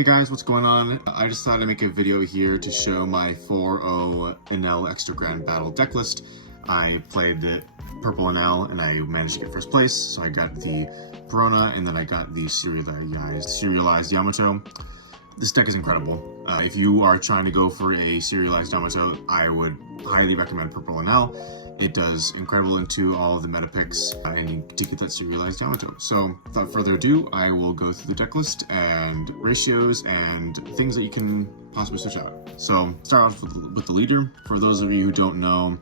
Hey guys, what's going on? I just thought I'd make a video here to show my 4-0 Enel Extra Grand Battle deck list. I played the purple Enel and I managed to get first place, so I got the Perona and then I got the serialized Yamato. This deck is incredible. If you are trying to go for a serialized Yamato, I would highly recommend purple Enel. It does incredible into all of the meta picks and to get that serialized Yamato. So without further ado, I will go through the deck list and ratios and things that you can possibly switch out. So start off with the leader. For those of you who don't know,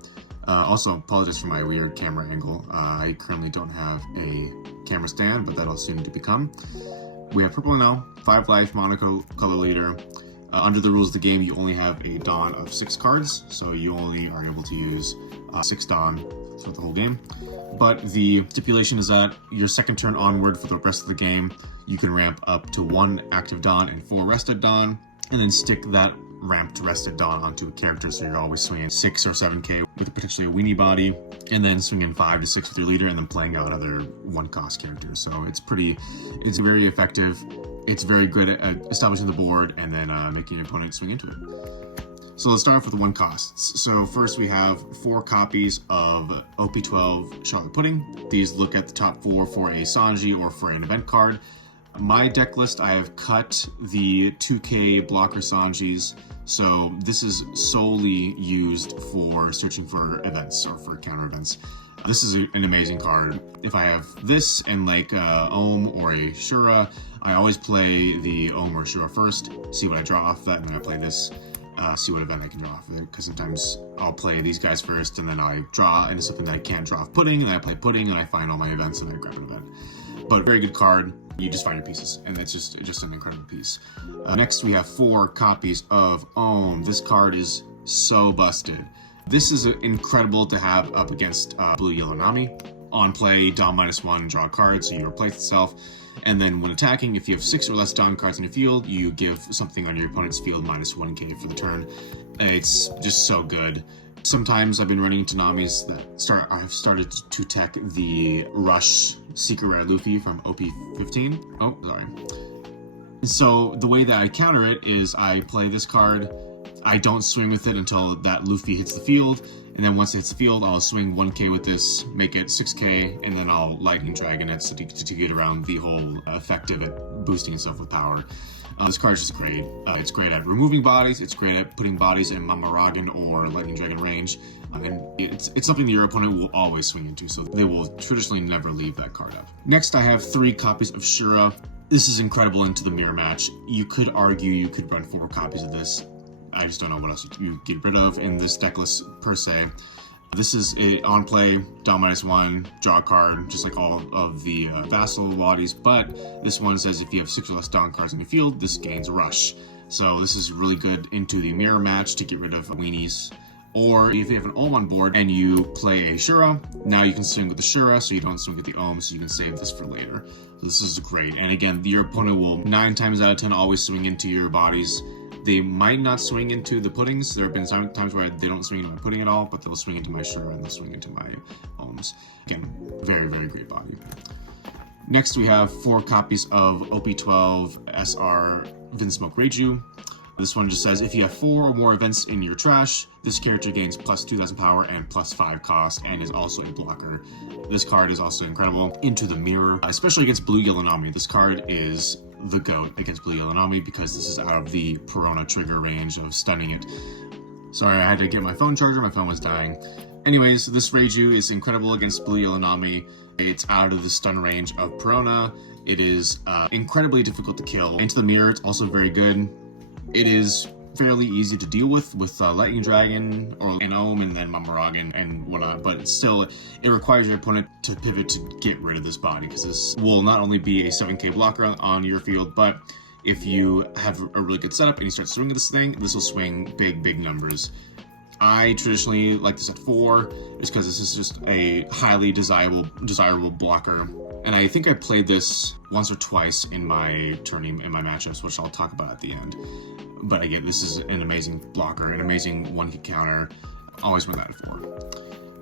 also apologize for my weird camera angle. I currently don't have a camera stand, but that'll soon to become. We have purple Enel, 5 life, Monaco color leader. Under the rules of the game, you only have a Dawn of 6 cards, so you only are able to use 6 Dawn throughout the whole game. But the stipulation is that your second turn onward for the rest of the game, you can ramp up to 1 active Dawn and 4 rested Dawn, and then stick that ramped rested Dawn onto a character, so you're always swinging 6 or 7k with potentially a weenie body, and then swinging 5 to 6 with your leader, and then playing out other 1-cost characters. So it's very effective. It's very good at establishing the board and then making your opponent swing into it. So let's start off with the 1 costs. So first we have 4 copies of OP12 Charlotte Pudding. These look at the top 4 for a Sanji or for an event card. My deck list, I have cut the 2k blocker Sanjis, so this is solely used for searching for events or for counter events. This is an amazing card. If I have this and like Ohm or a Shura, I always play the Ohm or Shura first, see what I draw off that, and then I play this, see what event I can draw off of it, because sometimes I'll play these guys first, and then I draw into something that I can't draw off Pudding, and then I play Pudding, and I find all my events, and I grab an event. But very good card. You just find your pieces, and that's just an incredible piece. Next, we have 4 copies of Ohm. This card is so busted. This is incredible to have up against Blue Yellow Nami. On play, Dawn -1, draw a card, so you replace itself. And then when attacking, if you have 6 or less Dawn cards in your field, you give something on your opponent's field -1k for the turn. It's just so good. Sometimes I've been running into Namis that I've started to tech the Rush Secret Rare Luffy from OP15. Oh, sorry. So the way that I counter it is I play this card, I don't swing with it until that Luffy hits the field, and then once it hits the field, I'll swing 1k with this, make it 6k, and then I'll Lightning Dragon it to get around the whole effect of it boosting itself with power. This card is just great. It's great at removing bodies, it's great at putting bodies in Mamaragan or Lightning Dragon range, and it's something that your opponent will always swing into, so they will traditionally never leave that card up. Next, I have 3 copies of Shura. This is incredible into the mirror match. You could argue you could run 4 copies of this. I just don't know what else you get rid of in this deck list per se. This is on play, Dawn -1, draw a card, just like all of the Vassal bodies, but this one says if you have 6 or less Dawn cards in your field, this gains Rush. So this is really good into the mirror match to get rid of weenies. Or if you have an Ohm on board and you play a Shura, now you can swing with the Shura, so you don't swing with the Ohm, so you can save this for later. So this is great. And again, your opponent will 9 times out of 10 always swing into your bodies. They might not swing into the puddings. There have been some times where they don't swing into my pudding at all, but they'll swing into my Shura and they'll swing into my Ohms. Again, very, very great body. Next, we have 4 copies of OP12 SR Vinsmoke Reiju. This one just says, if you have 4 or more events in your trash, this character gains plus 2,000 power and plus 5 cost, and is also a blocker. This card is also incredible into the mirror, especially against Blue Yellow Nami. This card is the GOAT against Blue Yellow Nami because this is out of the Perona trigger range of stunning it. Sorry, I had to get my phone charger, my phone was dying. Anyways, this Reiju is incredible against Blue Yellow Nami. It's out of the stun range of Perona. It is incredibly difficult to kill. Into the mirror, it's also very good. It is fairly easy to deal with Lightning Dragon or an Ohm and then Mamaragan and whatnot, but still, it requires your opponent to pivot to get rid of this body, because this will not only be a 7k blocker on your field, but if you have a really good setup and you start swinging this thing, this will swing big numbers. I traditionally like this at 4, just because this is just a highly desirable blocker. And I think I played this once or twice in my matchups, which I'll talk about at the end. But again, this is an amazing blocker, an amazing 1-hit counter. Always run that at 4.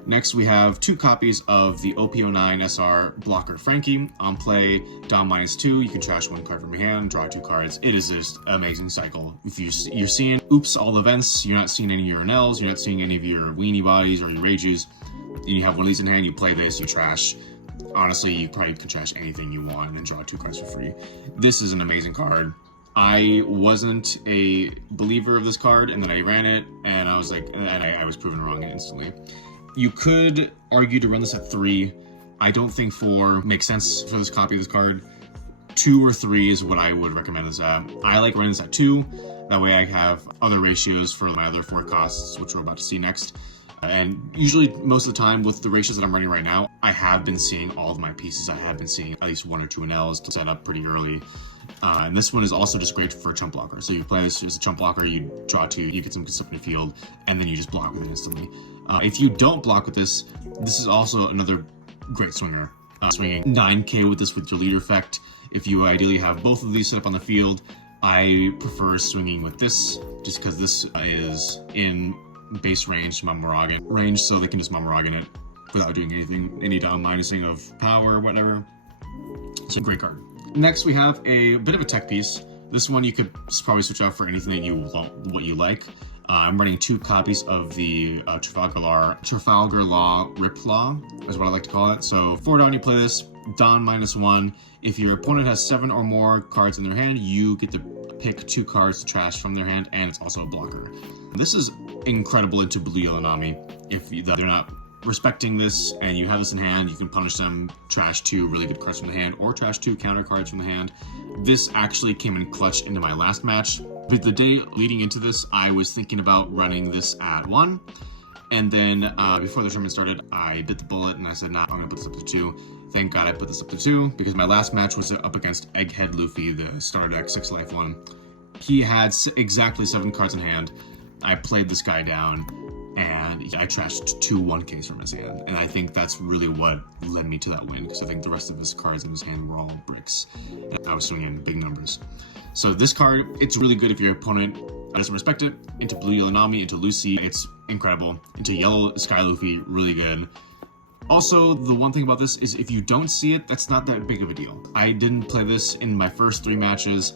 Next, we have 2 copies of the OP09 SR Blocker Frankie. On play, Dom -2, you can trash 1 card from your hand, draw 2 cards. It is just an amazing cycle. If you're seeing oops all events, you're not seeing any of your Enels, you're not seeing any of your weenie bodies or your Rages, and you have one of these in hand, you play this, you trash. Honestly, you probably can trash anything you want and then draw 2 cards for free. This is an amazing card. I wasn't a believer of this card, and then I ran it, and I was like, and I was proven wrong instantly. You could argue to run this at 3. I don't think 4 makes sense for this copy of this card. 2 or 3 is what I would recommend this at. I like running this at 2. That way I have other ratios for my other 4 costs, which we're about to see next. And usually, most of the time, with the ratios that I'm running right now, I have been seeing all of my pieces. I have been seeing at least 1 or 2 Enels to set up pretty early. And this one is also just great for a chump blocker. So you play this as a chump blocker, you draw 2, you get some good stuff in the field, and then you just block with it instantly. If you don't block with this, this is also another great swinger. Swinging 9k with this with your leader effect. If you ideally have both of these set up on the field, I prefer swinging with this, just because this is in base range, Mamaragan range, so they can just Mamaragan it without doing anything, any down minusing of power or whatever. So great card. Next, we have a bit of a tech piece. This one you could probably switch out for anything that you want, what you like. I'm running 2 copies of the Trafalgar Law Rip Law, is what I like to call it. So 4 down, you play this, Don -1. If your opponent has 7 or more cards in their hand, you get to pick 2 cards to trash from their hand, and it's also a blocker. This is incredible into Blue Yellow Nami. If they're not respecting this and you have this in hand, you can punish them, trash 2 really good cards from the hand, or trash 2 counter cards from the hand. This actually came in clutch into my last match. But the day leading into this, I was thinking about running this at 1. And then before the tournament started, I bit the bullet and I said, nah, I'm gonna put this up to 2. Thank God I put this up to 2, because my last match was up against Egghead Luffy, the starter deck 6 life one. He had exactly 7 cards in hand. I played this guy down, and I trashed 2 1Ks from his hand. And I think that's really what led me to that win, because I think the rest of his cards in his hand were all bricks. And I was swinging big numbers. So this card, it's really good if your opponent doesn't respect it. Into Blue Yellow Nami, into Lucy, it's incredible. Into Yellow Sky Luffy, really good. Also, the one thing about this is if you don't see it, that's not that big of a deal. I didn't play this in my first 3 matches,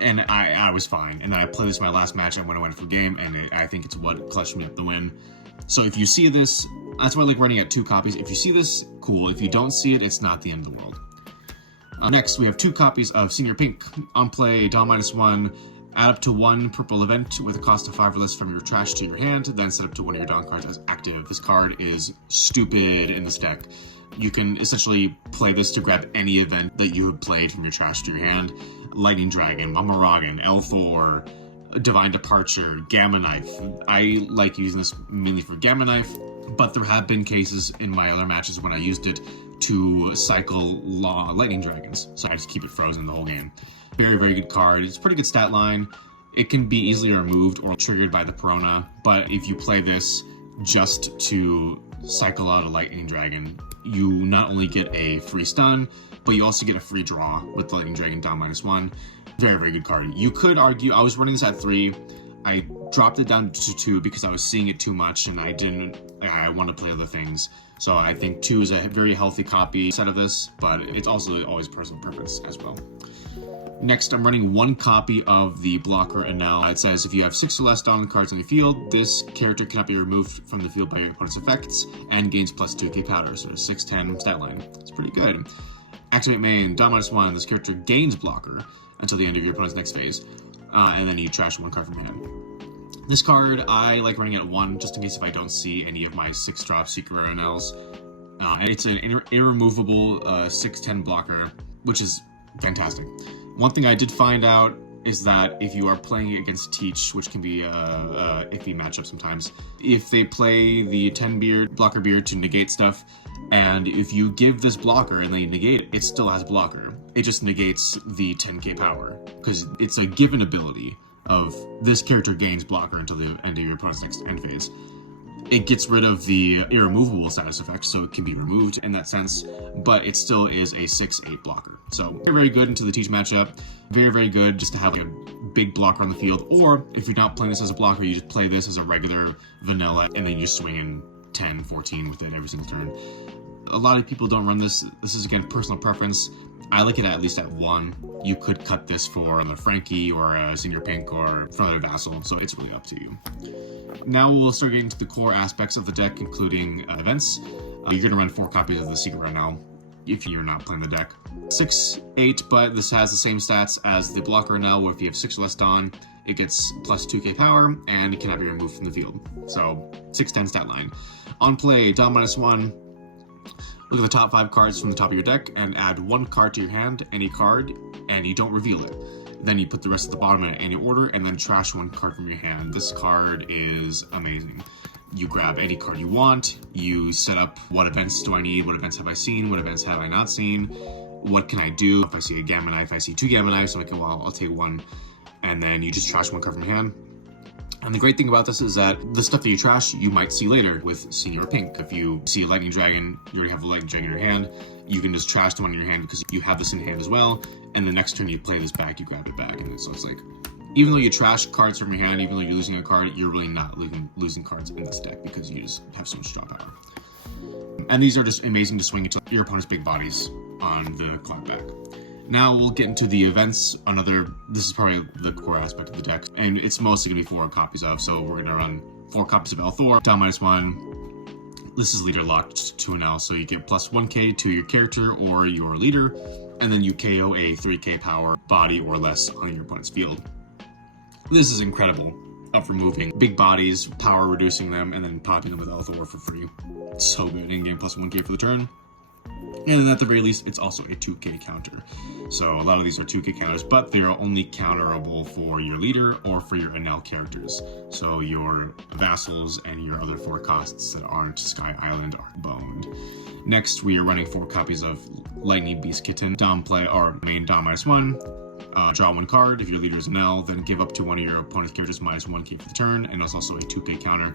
and I was fine. And then I played this my last match when I went for game, and I think it's what clutched me up the win. So if you see this, that's why I like running at 2 copies. If you see this, cool. If you don't see it, it's not the end of the world. Next, we have 2 copies of Senior Pink. On play, Dawn -1, add up to 1 purple event with a cost of 5 or less from your trash to your hand, then set up to 1 of your Dawn cards as active. This card is stupid in this deck. You can essentially play this to grab any event that you have played from your trash to your hand. Lightning Dragon, Mamaragan, L4, Divine Departure, Gamma Knife. I like using this mainly for Gamma Knife, but there have been cases in my other matches when I used it to cycle Lightning Dragons, so I just keep it frozen the whole game. Very, very good card. It's a pretty good stat line. It can be easily removed or triggered by the Perona, but if you play this just to cycle out a Lightning Dragon, you not only get a free stun, but you also get a free draw with the Lightning Dragon down -1. Very, very good card. You could argue, I was running this at 3. I dropped it down to 2 because I was seeing it too much and I wanted to play other things. So I think 2 is a very healthy copy set of this, but it's also always personal preference as well. Next, I'm running 1 copy of the Blocker Enel. It says if you have 6 or less down cards on the field, this character cannot be removed from the field by your opponent's effects and gains plus 2k powder, so 610 stat line. It's pretty good. Activate main, Dawn -1, this character gains Blocker until the end of your opponent's next phase, and then you trash 1 card from your hand. This card, I like running at 1, just in case if I don't see any of my 6-drop Secret Rare Enels. It's an irremovable 610 blocker, which is fantastic. One thing I did find out is that if you are playing against Teach, which can be a iffy matchup sometimes, if they play the 10 blocker beard to negate stuff, and if you give this blocker and they negate it, it still has blocker. It just negates the 10k power, because it's a given ability of this character gains blocker until the end of your opponent's next end phase. It gets rid of the irremovable status effect, so it can be removed in that sense, but it still is a 6-8 blocker. So very, very good into the Teach matchup. Very, very good just to have like a big blocker on the field, or if you're not playing this as a blocker, you just play this as a regular vanilla, and then you swing in 10, 14 within every single turn. A lot of people don't run this. This is, again, personal preference. I like it at least at 1. You could cut this for a Frankie or a Senior Pink or for another Vassal, so it's really up to you. Now we'll start getting to the core aspects of the deck, including events. You're going to run 4 copies of the Secret right now if you're not playing the deck. 6, 8, but this has the same stats as the Blocker Enel, where if you have 6 or less Dawn, it gets plus 2k power, and it cannot be removed from the field. So, 6-10 stat line. On play, Dawn -1. Look at the top 5 cards from the top of your deck and add 1 card to your hand, any card, and you don't reveal it. Then you put the rest at the bottom in any order and then trash 1 card from your hand. This card is amazing. You grab any card you want, you set up what events do I need, what events have I seen, what events have I not seen, what can I do if I see a Gamma Knife, I see 2 Gamma Knives, so I can, well, I'll take 1, and then you just trash 1 card from your hand. And the great thing about this is that the stuff that you trash, you might see later with Senior Pink. If you see a Lightning Dragon, you already have a Lightning Dragon in your hand, you can just trash the one in your hand because you have this in hand as well, and the next turn you play this back, you grab it back, and so it's like, even though you trash cards from your hand, even though you're losing a card, you're really not losing cards in this deck because you just have so much draw power. And these are just amazing to swing into your opponent's big bodies on the card back. Now we'll get into the events. This is probably the core aspect of the deck, and it's mostly going to be 4 copies of, so we're going to run 4 copies of L4, Dawn -1. This is leader locked to an L, so you get plus 1k to your character or your leader, and then you KO a 3k power body or less on your opponent's field. This is incredible at removing big bodies, power reducing them, and then popping them with L4 for free. It's so good. In-game plus 1k for the turn. And then at the very least, it's also a 2k counter. So a lot of these are 2k counters, but they're only counterable for your leader or for your Enel characters. So your vassals and your other 4 costs that aren't Sky Island are boned. Next, we are running 4 copies of Lightning Beast Kitten. Dawn play, or main Dawn -1. Draw 1 card. If your leader is Enel, then give up to one of your opponent's characters minus 1k for the turn, and it's also a 2k counter.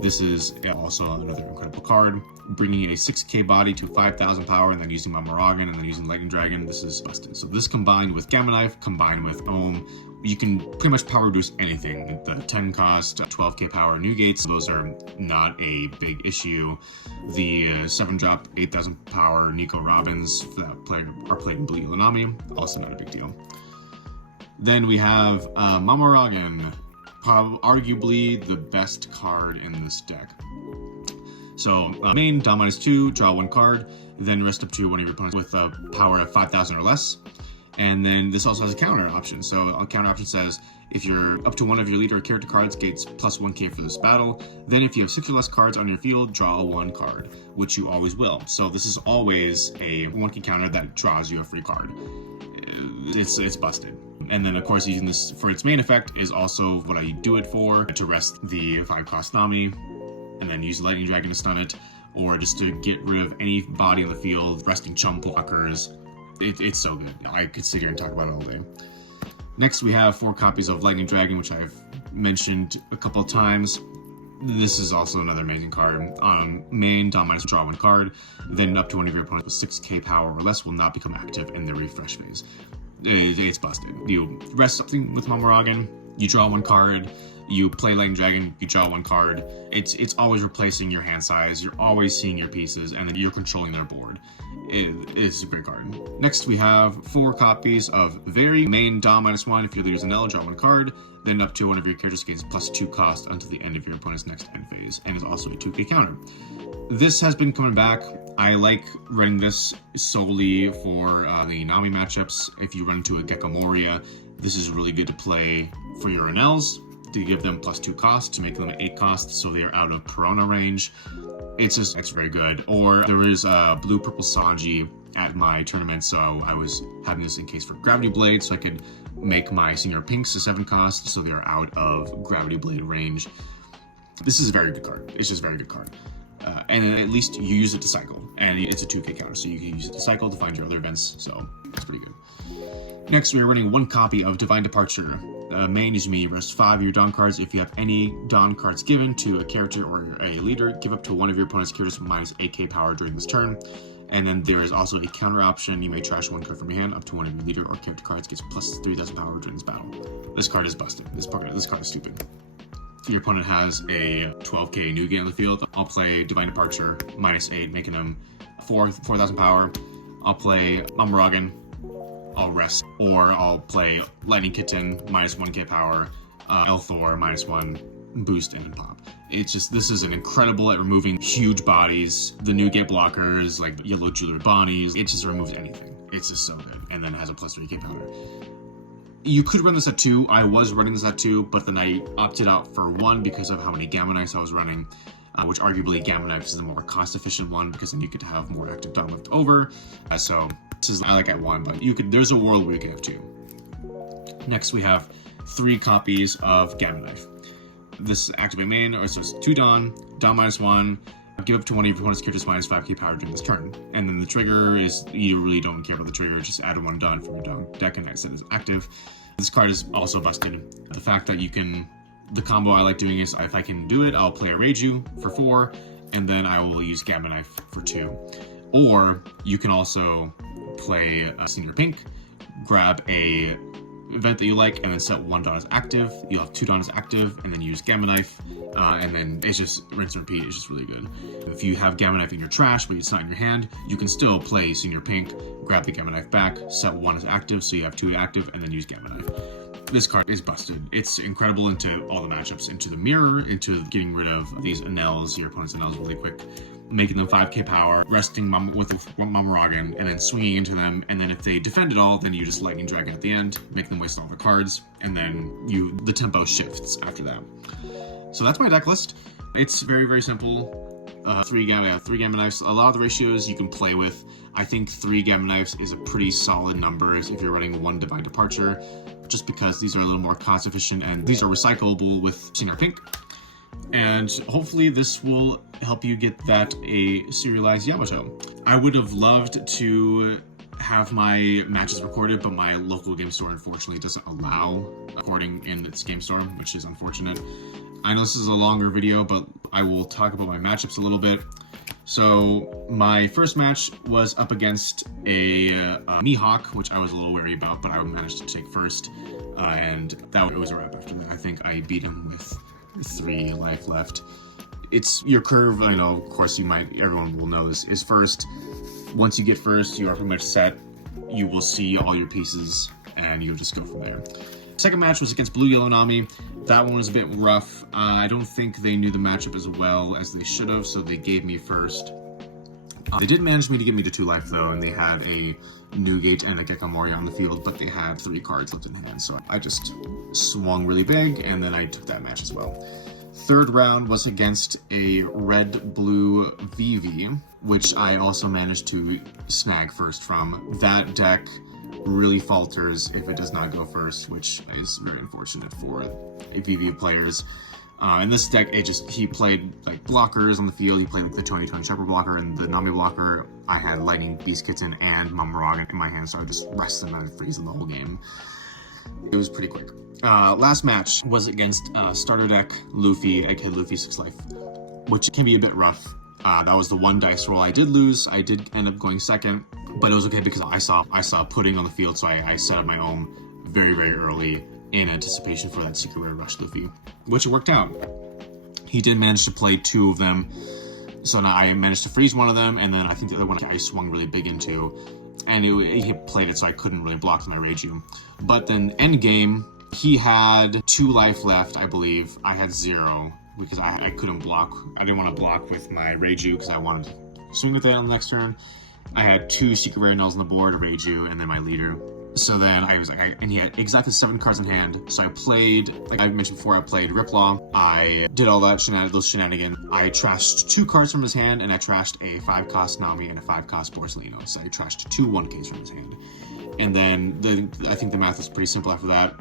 This is also another incredible card. Bringing a 6k body to 5,000 power, and then using Mamaragan, and then using Lightning Dragon. This is busted. So this combined with Gamma Knife, combined with Ohm, you can pretty much power reduce anything. The 10 cost, 12k power new gates, those are not a big issue. The 7-drop, 8,000 power Nico Robins that are played in Blue Ylanami, also not a big deal. Then we have Mamaragan, arguably the best card in this deck. So main, Dawn -2, draw 1 card, then rest up to one of your opponents with a power of 5,000 or less. And then this also has a counter option. So a counter option says, if you're up to one of your leader or character cards, gates plus 1k for this battle. Then if you have 6 or less cards on your field, draw 1 card, which you always will. So this is always a 1k counter that draws you a free card. It's busted. And then of course using this for its main effect is also what I do it for, to rest the 5-cost Nami, and then use Lightning Dragon to stun it, or just to get rid of any body on the field, resting chump blockers. It's so good. I could sit here and talk about it all day. Next we have 4 copies of Lightning Dragon, which I've mentioned a couple of times. This is also another amazing card. Main, Dawn -, draw 1 card, then up to one of your opponents with 6k power or less will not become active in the refresh phase. It's busted. You rest something with Mamaragan, you draw 1 card, you play Lightning Dragon, you draw 1 card. It's always replacing your hand size, you're always seeing your pieces, and then you're controlling their board. It's a great card. Next we have 4 copies of Very. Main, Dawn -1, if your leader's Enel, draw 1 card, then up to one of your characters gains plus 2 cost until the end of your opponent's next end phase, and is also a 2k counter. This has been coming back. I like running this solely for the Nami matchups. If you run into a Gecko Moria, this is really good to play for your Enels, to give them plus 2 cost, to make them 8 cost, so they are out of Piranha range. It's very good. Or there is a blue purple Sanji at my tournament, so I was having this in case for Gravity Blade, so I could make my Senior Pinks a 7 cost, so they're out of Gravity Blade range. This is a very good card. It's just a very good card. And at least you use it to cycle, and it's a 2k counter, so you can use it to cycle to find your other events, so it's pretty good. Next, we are running 1 copy of Divine Departure. Main is me, rest 5 of your Dawn cards. If you have any Dawn cards given to a character or a leader, give up to one of your opponent's characters minus 8k power during this turn. And then there is also a counter option. You may trash 1 card from your hand up to one of your leader or character cards, gets plus 3,000 power during this battle. This card is busted. This card is stupid. your opponent has a 12k Nugget on the field, I'll play Divine Departure, -8, making him 4,000 power. I'll play Mamaragan, I'll rest, or I'll play Lightning Kitten, -1k power, Elthor, -1, boost and pop. It's just, this is an incredible at removing huge bodies, the Nugget blockers, like Yellow Jewelry Bonnies. It just removes anything. It's just so good. And then it has a +3k power. You could run this at 2. I was running this at 2, but then I opted out for 1 because of how many Gamma Knives I was running, which arguably Gamma Knives is the more cost-efficient one because then you could have more active done left over. So this is, I like at 1, but you could. There's a world where you can have 2. Next, we have 3 copies of Gamma Knife. This activate main, or so it's 2 Dawn, -1. Give up to one of your opponent's characters -5k power during this turn. And then the trigger is, you really don't care about the trigger, just add 1 Dawn from your Dawn deck and set it as active. This card is also busted. The fact that you can, the combo I like doing is, if I can do it, I'll play a Reiju for 4, and then I will use Gamma Knife for 2. Or you can also play a Senior Pink, grab a event that you like, and then set 1 Dawn as active. You'll have 2 Dawn as active, and then use Gamma Knife, and then it's just rinse and repeat. It's just really good. If you have Gamma Knife in your trash, but it's not in your hand, you can still play Senior Pink, grab the Gamma Knife back, set 1 as active, so you have 2 active, and then use Gamma Knife. This card is busted. It's incredible into all the matchups, into the mirror, into getting rid of these Enels, your opponent's Enels really quick, making them 5k power, resting with Mamaragan, and then swinging into them, and then if they defend it all, then you just Lightning Dragon at the end, make them waste all their cards, and then the tempo shifts after that. So that's my deck list. It's very, very simple. 3 Gamma Knives. A lot of the ratios you can play with. I think 3 Gamma Knives is a pretty solid number if you're running 1 Divine Departure, just because these are a little more cost efficient and these are recyclable with Senior Pink. And hopefully this will help you get that a serialized Yamato. I would have loved to have my matches recorded, but my local game store unfortunately doesn't allow recording in its game store, which is unfortunate. I know this is a longer video, but I will talk about my matchups a little bit. So my first match was up against a Mihawk, which I was a little wary about, but I managed to take first, and it was a wrap after that. I think I beat him with 3 life left. It's your curve, I know, of course everyone will know this, is first. Once you get first, you are pretty much set. You will see all your pieces, and you'll just go from there. Second match was against Blue Yellow Nami. That one was a bit rough. I don't think they knew the matchup as well as they should have, so they gave me first. They did manage to get me to 2 life though, and they had a Nugate and a Gekamori on the field, but they had 3 cards left in hand, so I just swung really big, and then I took that match as well. Third round was against a red-blue Vivi, which I also managed to snag first from. That deck really falters if it does not go first, which is very unfortunate for Vivi players. In this deck, he played like blockers on the field. He played like the 2020 Shepherd blocker and the Nami blocker. I had Lightning Beast Kitten and Mamaragan in my hand, so I just rested them and freeze them the whole game. It was pretty quick. Last match was against starter deck Luffy, Egghead Luffy 6 life, which can be a bit rough. That was the 1 dice roll I did lose. I did end up going second, but it was okay because I saw pudding on the field, so I set up my own very, very early in anticipation for that Secret Rare Rush Luffy, which it worked out. He did manage to play 2 of them, so now I managed to freeze one of them, and then I think the other one I swung really big into, and he played it so I couldn't really block my Reiju. But then end game, he had 2 life left, I believe. I had 0 because I couldn't block. I didn't want to block with my Reiju because I wanted to swing with that on the next turn. I had 2 Secret Rare Enels on the board, a Reiju, and then my leader. So then I was like, and he had exactly 7 cards in hand. So I played, like I mentioned before, I played Riplaw. I did all that those shenanigans. I trashed 2 cards from his hand, and I trashed a 5-cost Nami and a 5-cost Borsalino. So I trashed 2 1Ks from his hand. And then I think the math was pretty simple after that.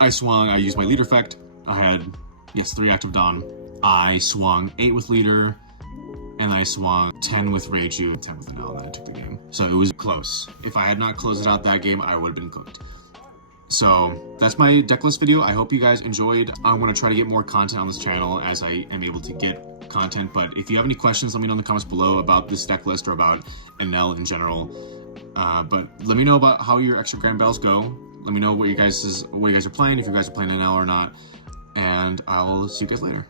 I swung, I used my leader effect. I had, 3 active Dawn. I swung 8 with leader, and I swung 10 with Reiju, 10 with Enel, and then I took the game. So it was close. If I had not closed it out that game, I would have been cooked. So that's my deck list video. I hope you guys enjoyed. I want to try to get more content on this channel as I am able to get content, but if you have any questions, let me know in the comments below about this deck list or about Enel in general. But let me know about how your extra grand battles go. Let me know what you guys are playing, if you guys are playing Enel or not. and I'll see you guys later.